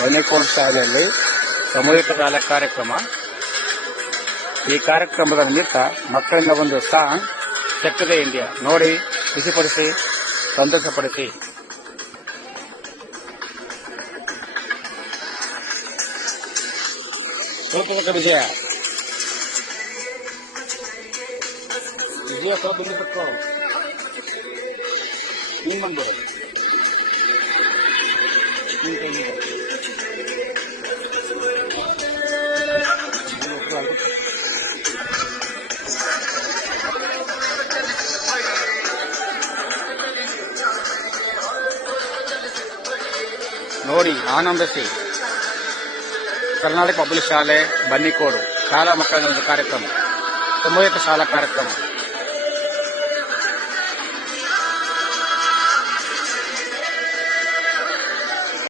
ಬನ್ನಿಕೋಡ್ ಶಾಲೆಯಲ್ಲಿ ಸಾಮೂಹಿಕ ಶಾಲಾ ಕಾರ್ಯಕ್ರಮ. ಈ ಕಾರ್ಯಕ್ರಮದ ನಿಮಿತ್ತ ಮಕ್ಕಳಿಂದ ಒಂದು ಸಾಂಗ್ ಶಕ್ತಿದೆ ಇಂಡಿಯಾ ನೋಡಿ ಖುಷಿಪಡಿಸಿ ಸಂತೋಷಪಡಿಸಿ. ಸ್ವಲ್ಪ ವಿಜಯ ವಿಜಯ ಸ್ವಲ್ಪ ಇಲ್ಲಿ ತಕ್ಕೋ ನೀನ್ ಬಂದು ನೋಡಿ ಆನಂದಿಸಿ. ಕರ್ನಾಟಕ ಪಬ್ಲಿಕ್ ಶಾಲೆ ಬನ್ನಿಕೋಡು ಶಾಲಾ ಮಕ್ಕಳ ಒಂದು ಕಾರ್ಯಕ್ರಮ, ಸಾಮೂಹಿಕ ಶಾಲಾ ಕಾರ್ಯಕ್ರಮ.